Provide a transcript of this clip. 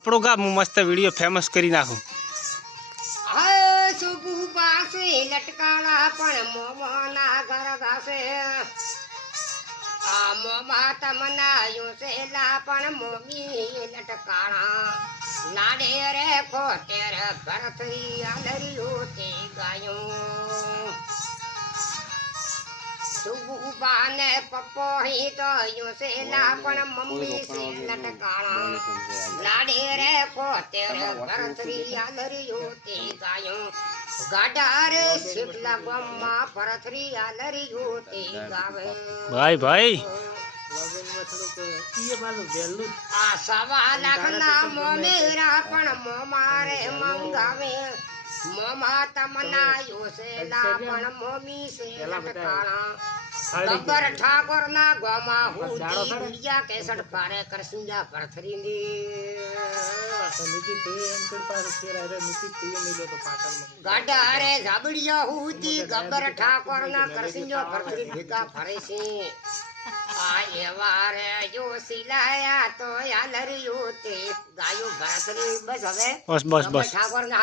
આપણું ગામ મસ્ત વિડીયો ફેમસ કરી નાખું. સુબુ પાસે લટકાણા પણ મોમોના ઘર ગાસે આ મોમા તમનાયું સેલા પણ મોમી લટકાણા લાડે રે કોટેર ભરતરી આલરિયું તે ગાયું સુબુ બાને પપ્પો હી તો યું સેલા પણ મમ્મી સે લટકાણા લાડે રે કોટેર ભરતરી આલરિયું તે ગાયું ગાડારે શીતલા ગોમમાં ભરતરી આલરિયું તે ગાવે ભાઈ આ સવા લાખના મોમેરા પણ મોમારે મંગાવે મોમા તમના યોસેલા પણ મોમી સે લટકાણા ગબ્બર ઠાકોર ના ગોમા હુતી ગુડિયા કેસડ પારે કરસિંજા ભરતરી ગાડા રે ઝાબડિયા હુતી ગબ્બર ઠાકોર ના કરસિંજો ભરતરી ભેગા ફરે છે આ એવા રે જો સિલાયા તો યાલરિયું તે ગાયો ભરતરી બસ હવે બસ ઠાકોર ના